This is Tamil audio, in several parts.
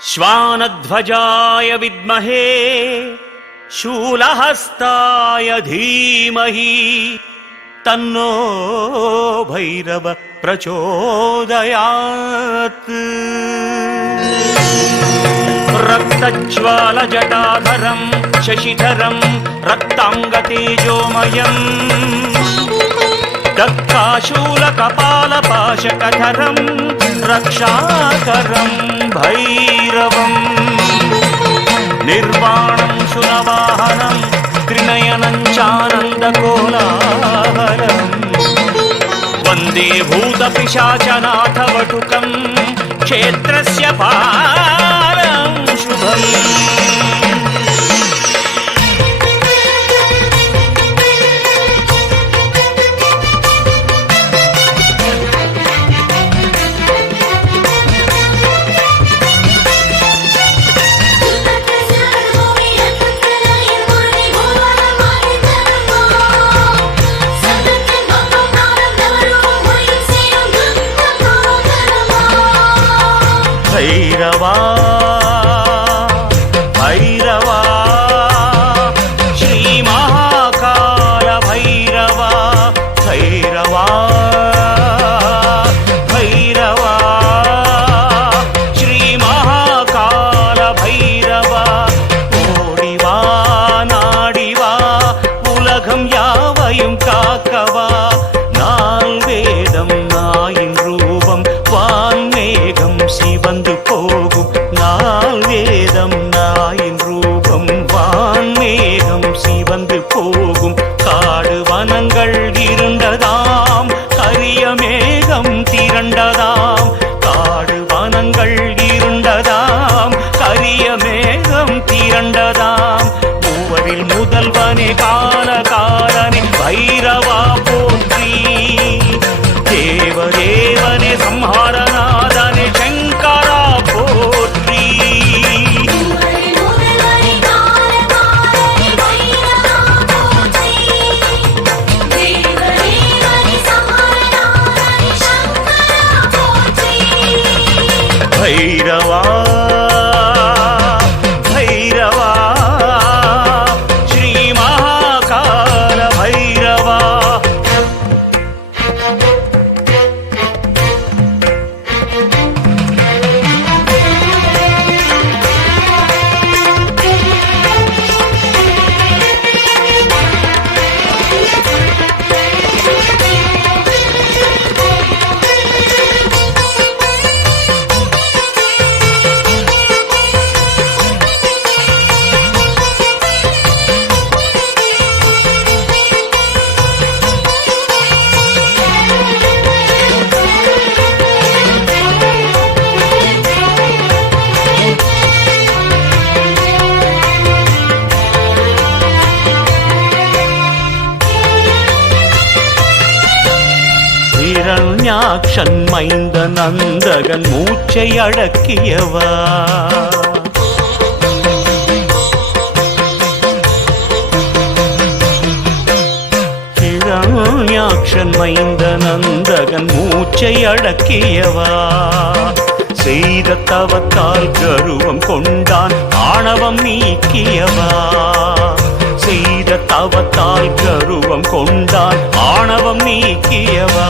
श्वानध्वजाय विद्महे शूलहस्ताय धीमहि तन्नो भैरव प्रचोदयात्। रक्तज्वालजटाधरं शशिधरं रक्ताङ्गतेजोमयम् दत्ताशूलकपालपाशकधरं रक्षाकरं भैरवम्। निर्वाणं शुनवाहनं त्रिनयनं चानन्दकोलाहलम् वन्दे भूतपिशाचनाथवटुकं क्षेत्रस्य पारं शुभम्। भैरवा भैरवा श्री महाकाल भैरवा भैरवा भैरवा श्री महाकाल भैरवा ओडिवा नाडिवा उलगम यावयुम काकवा नाल वेदम नायिन रूपम वान्मेघम சிவந்து போகும் நாள் வேதம் நாயின் ரூபம் வான்மேகம் சிவந்து போகும் காடு வனங்கள் இருண்டதாம் கரிய மேகம் திரண்டதாம் காடு வனங்கள் இருண்டதாம் கரிய மேகம் திரண்டதாம் மூவரில் முதல்வனே காலகாலனே பைரவா போற்றி தேவதேவனே சம்ஹாரநாதனே शंकरा पोत्री। भैरवा भैरवा श्री महाकाल भैरवा। हिरण्याक्षन மைந்த நந்தகன் மூச்சை அடக்கியவா ஹிரண்யாக்ஷன் மைந்த நந்தகன் மூச்சை அடக்கியவா செய்த தவத்தால் கருவம் கொண்டான் ஆணவம் நீக்கியவா செய்த தவத்தால் கருவம் கொண்டான் ஆணவம் நீக்கியவா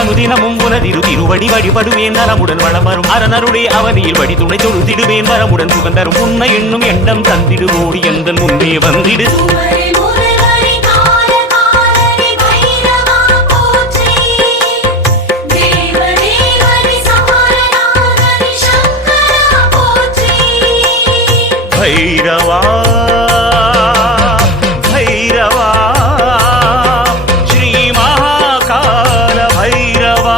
அனுதினமும் உனதிரு திருவடி வழிபடுவேன் நலமுடன் வளமரும் அரணருடைய அவனியில் வழி துணை தொழுதிடுவேன் வரமுடன் சுகந்தரும் உன்னை எண்ணும் எண்ணம் தந்திடுவோடி எந்தன் முன்னே வந்திடு भैरवा भैरवा श्री महाकाल भैरवा।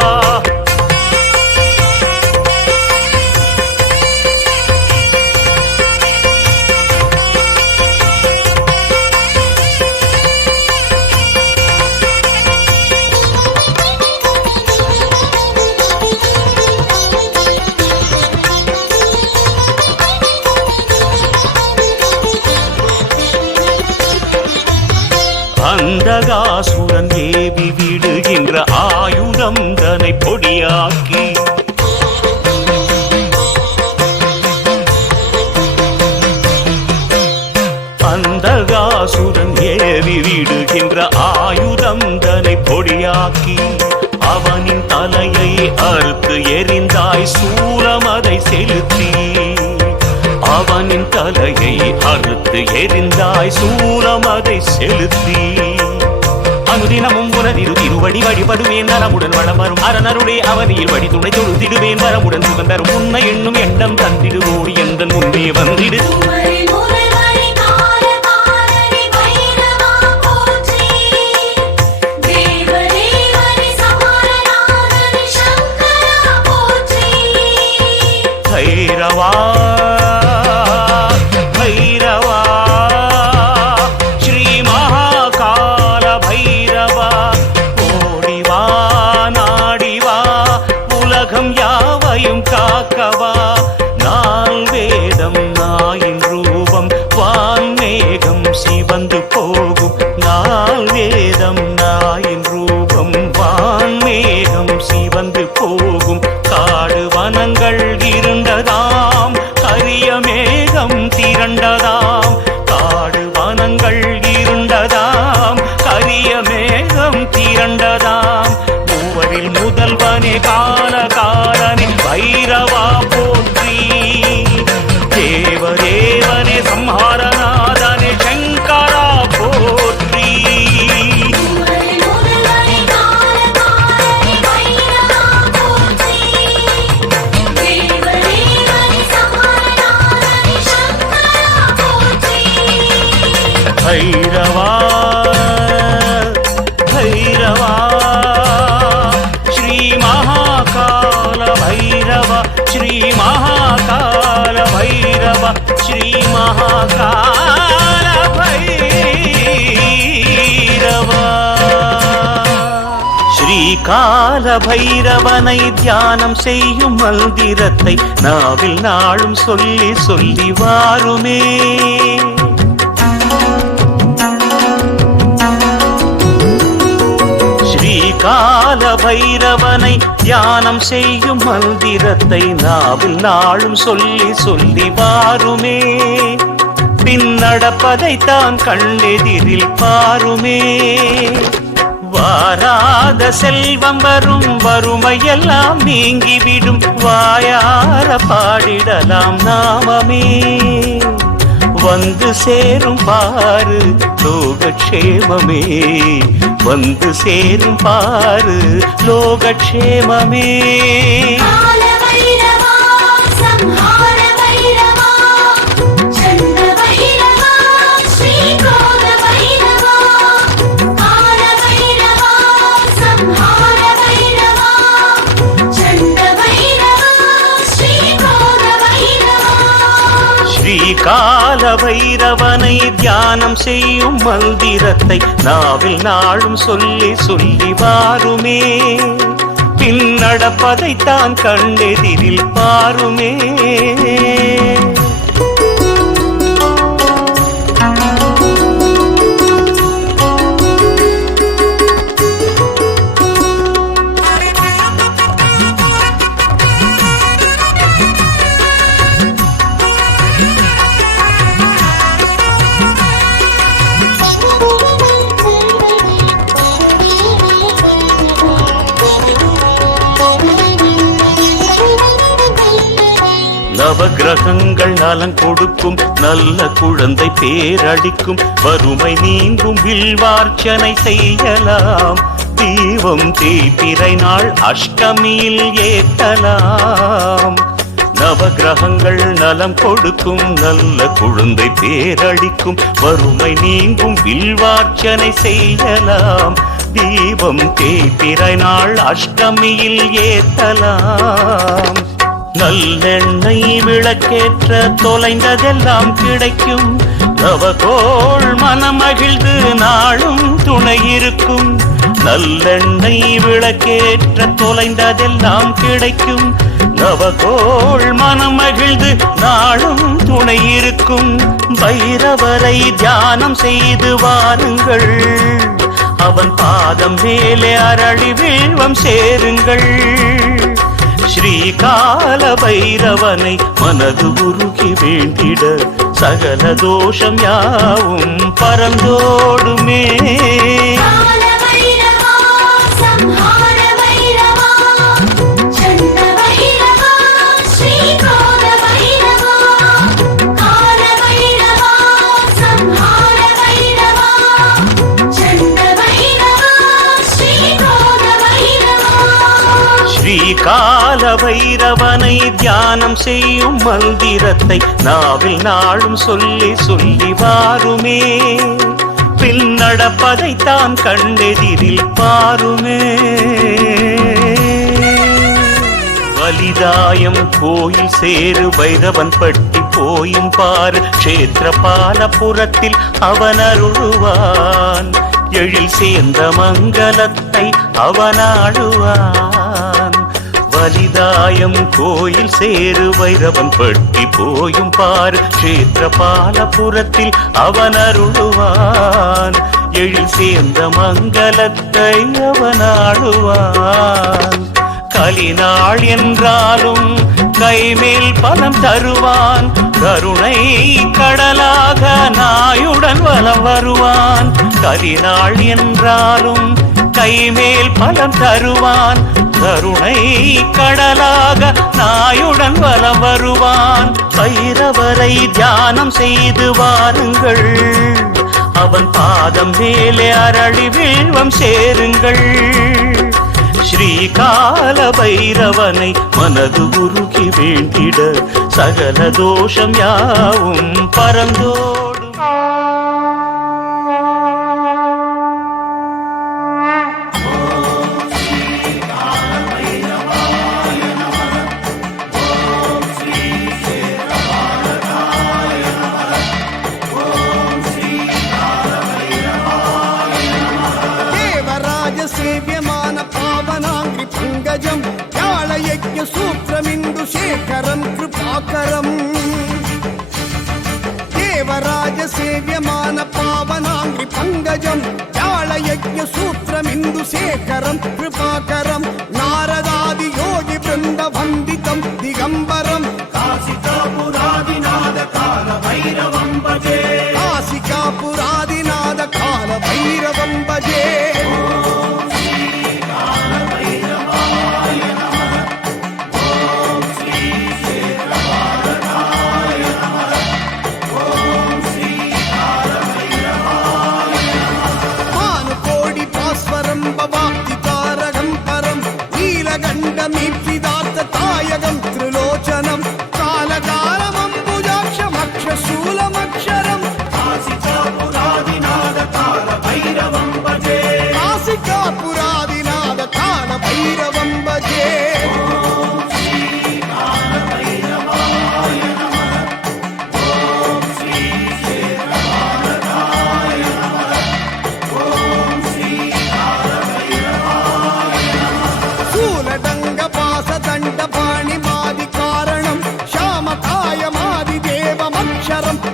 அந்தகாசுரன் ஏவி விடுகின்ற ஆயுதம் தன்னை பொடியாக்கி செலுத்தி அவனின் தலையை அறுத்து எரிந்தாய் சூலம் அதை செலுத்தி அனுதினமும் உனதிரு திருவடி வழிபடுவேன் நலமுடன் வளம் வரும் அரணருடைய அவனியில் வழி துணை தொழுதிடுவேன் வரமுடன் சுகந்தரும் உன்னை எண்ணும் எண்ணம் தந்திடுவோடி எந்த முன்னே வந்திடு பைரவா பைரவா ஸ்ரீ மகாகால பைரவா ஓடிவா நாடிவா உலகம் யாவையும் காக்கவா நால் வேதம் நாயின் ரூபம் வான்மேகம் சிவந்து போகும் நால் வேதம் நாயின் ரூபம் வான்மேகம் சிவந்து போகும் காடு வனங்கள் இருண்டதாம் கரிய மேகம் திரண்டதாம் காடு வனங்கள் இருண்டதாம் கரிய மேகம் திரண்டதாம் மூவரில் முதல்வனே கால காலனே பைரவா போற்றி தேவதேவனே சம்ஹாரநாதனே சங்கரா போற்றி பைரவா பைரவா ஸ்ரீ மகாகால பைரவா ஸ்ரீ மகாகால பைரவா ஸ்ரீ மகாகால பைரவா ஸ்ரீகால பைரவனை தியானம் செய்யும் மந்திரத்தை நாவில் நாளும் சொல்லி சொல்லி வாருமே கால பைரவனை தியானம் செய்யும் மந்திரத்தை நாவில் நாளும் சொல்லி சொல்லி வாருமே பின்னடப்பதைத்தான் கண்ணெதிரில் பாருமே வாராத செல்வம் வரும் வறுமையெல்லாம் நீங்கிவிடும் வாயார பாடிடலாம் நாமமே வந்து சேரும் பாரு லோகக்ஷேமமே வந்து சேரும் பாரு லோகக்ஷேமமே கால பைரவனை தியானம் செய்யும் மந்திரத்தை நாவில் நாளும் சொல்லி சொல்லி வாருமே பின்னடப்பதைத்தான் கண்ணெதிரில் பாருமே நவகிரகங்கள் நலன் கொடுக்கும் நல்ல குழந்தை பேரடிக்கும் வறுமை நீங்கும் வில்வார்ச்சனை செய்யலாம் தீபம் தேய்பிறை நாள் அஷ்டமியில் ஏற்றலாம் நவகிரகங்கள் நலம் கொடுக்கும் நல்ல குழந்தை பேரடிக்கும் வறுமை நீங்கும் வில்வார்ச்சனை செய்யலாம் தீபம் தேய்பிறை நாள் அஷ்டமியில் ஏற்றலாம் நல்லெண்ணெய் விளக்கேற்ற தொலைந்ததெல்லாம் கிடைக்கும் நவகோள் மனமகிழ்ந்து நாளும் துணை இருக்கும் நல்லெண்ணெய் விளக்கேற்ற தொலைந்ததெல்லாம் கிடைக்கும் நவகோள் மனமகிழ்ந்து நாளும் துணை இருக்கும் பைரவரை தியானம் செய்து வாருங்கள் அவன் பாதம் மேலே அரளி வில்வம் சேருங்கள் ஸ்ரீகால பைரவனை மனது உருகி வேண்டிட சகல தோஷம் யாவும் பறந்தோடுமே சம்ஹார பைரவா சண்ட பைரவா ஸ்ரீ பைரவனை தியானம் செய்யும் மந்திரத்தை நாவில் நாளும் சொல்லி சொல்லி வாருமே, பின் நடப்பதைத்தான் கண்ணெதிரில் பாருமே. வலிதாயம் கோயில் சேரு பைரவன் பட்டி போயும் பாரு, க்ஷேத்திரபாலபுரத்தில் அவன் அருளுவான், எழில் சேர்ந்த மங்களத்தை அவனாடுவான். வலிதாயம் கோயில் சேரு பைரவன் பட்டி போயும் பாரு, க்ஷேத்திரபாலபுரத்தில் அவன் அருளுவான், எழில் சேர்ந்த மங்களத்தை அவனாடுவான். கலிநாள் என்றாலும் கைமேல் பலம் தருவான், கருணை கடலாக நாயுடன் வலம் வருவான். கலிநாள் என்றாலும் கைமேல் பலம் தருவான், கருணை கடலாக நாயுடன் வலம் வருவான். பைரவரை தியானம் செய்து வாருங்கள், அவன் பாதம் மேலே அரளி வில்வம் சேருங்கள். ஸ்ரீகால பைரவனை மனது உருகி வேண்டிட சகல தோஷம் யாவும் பறந்தோடும். సేవ్యమాన పావనాంగ్రి పంగజం యాళయజ్ఞ సూత్రమిందు శేఖరం కృపాకరం. దేవరాజ సేవ్యమాన పావనాంగ్రి పంగజం యాళయజ్ఞ సూత్రమిందు శేఖరం కృపాకరం. నారదాది యోగి బృంద వందితం దిగంబరం. కాశికాపురాదినాద కాల భైరవం భజే, కాశికాపురాదినాద కాల భైరవం భజే. मीप्सिदार्थतायगं त्रिलोचनं कालकालमम्बुजाक्षमक्षशूलमक्षरं. काशिकापुरादिनाद काल भैरवं भजे, काशिकापुरादिनाद काल भैरवं भजे.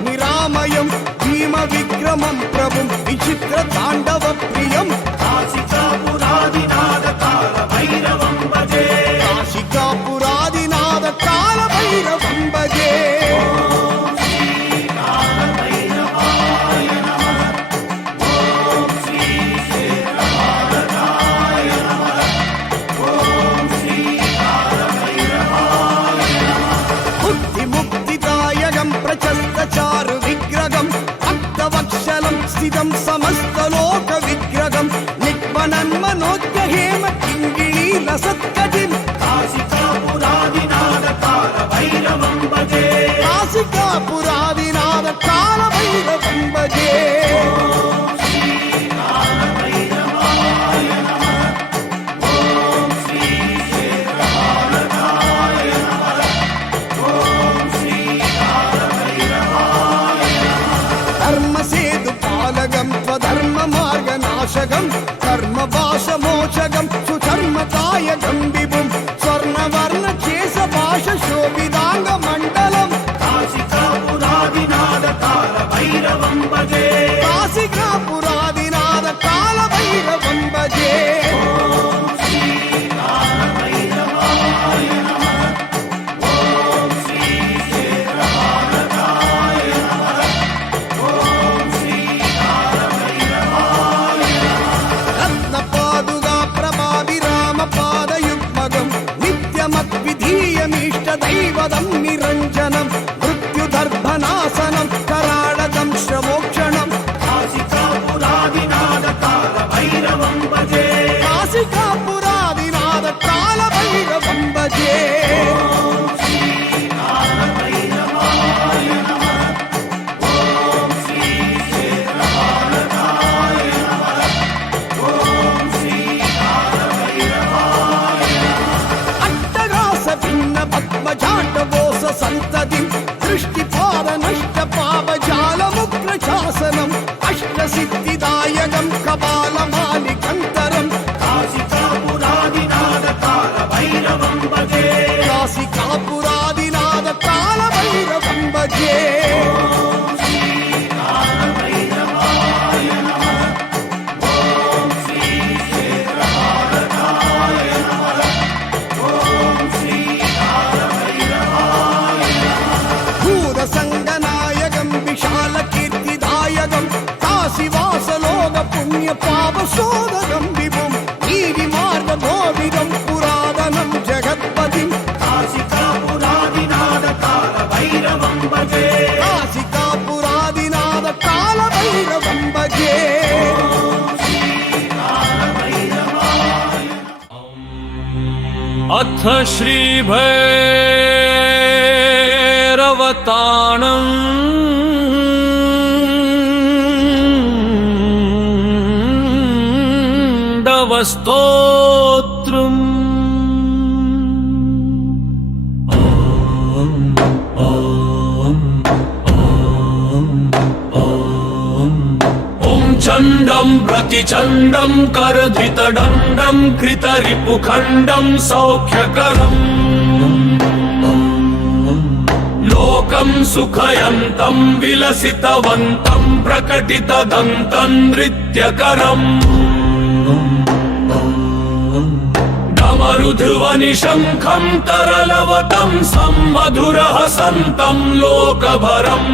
निरामयं भीम विक्रमं प्रभुं विचित्र तांडव प्रियं. काशिकापुरादिनाद काल भैरवं भजे, काशिकापुरादिनाद काल भैरवं भजे. प्रचलितचारु विग्रहं भक्तवत्सलं स्थितं समस्तलोक विग्रहं. निक्मनन्मनोज्ञहेम किङ्गिणी लसत्कजिं. काशिकापुरादिनाद काल भैरवं भजे, काशिकापुरादिनाद काल भैरवं भजे. धर्ममार्गनाशकं कर्मपाशमोचकं सुधर्मकायकं विभुं स्वर्णवर्णकेशपाशशोभिताङ्गमण्डलं. काशिकापुरादिनाद काल भैरवं भजे, काशिकापुरादिनाद काल भैरवं भजे. दैवदं निरञ्जनं मृत्युदर्भनाशनं कराळदं श्रमोक्षणं. काशिकापुरादिनाद काल भैरवं भजे, काशिकापुरादिनाद काल भैरवं भजे. शान्तदिं दृष्टिपाद नष्ट पापजालमुग्रशासनम् अष्टसिद्धिदायकं कपालमालिकन्तरम् काशिकापुरादिनाद कालभैरवं भजे काशिकापुरादिनाद कालभैरवं भजे पुण्यपापशोधकं विभुं नीतिमार्गबोधितं पुरातनं जगत्पतिं काशिकापुरादिनाद कालभैरवं भजे काशिकापुरादिनाद कालभैरवं भजे अथ श्रीभैरवताणम् स्तोत्रम् ॐ चण्डं प्रतिचण्डं करधृतदण्डं कृतरिपुखण्डं सौख्यकरम् लोकं सुखयन्तं विलसितवन्तं प्रकटितदन्तं नृत्यकरम् डमरुध्वनि शङ्खं तरलवतं सम्मधुरहसन्तं लोकभरम्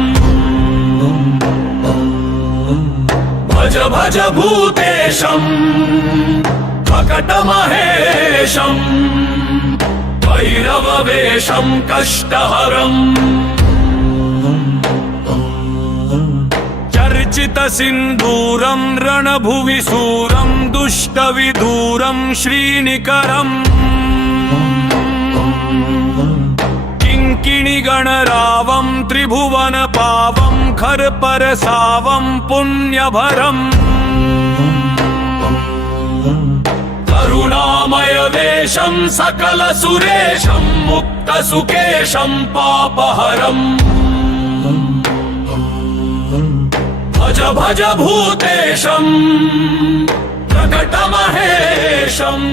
भज भज भूतेशम् प्रकटमहेशम् भैरववेषं कष्टहरम् चर्चितसिन्दूरं रणभुवि सूरं दुष्टविदूरं श्रीनिकरम् किङ्किणिगणरावं त्रिभुवनपावं खरपरसावं पुण्यभरम् करुणामयवेषं सकलसुरेशं मुक्तसुकेशं पापहरम् भज भज भूतेशम् प्रकटमहेशम्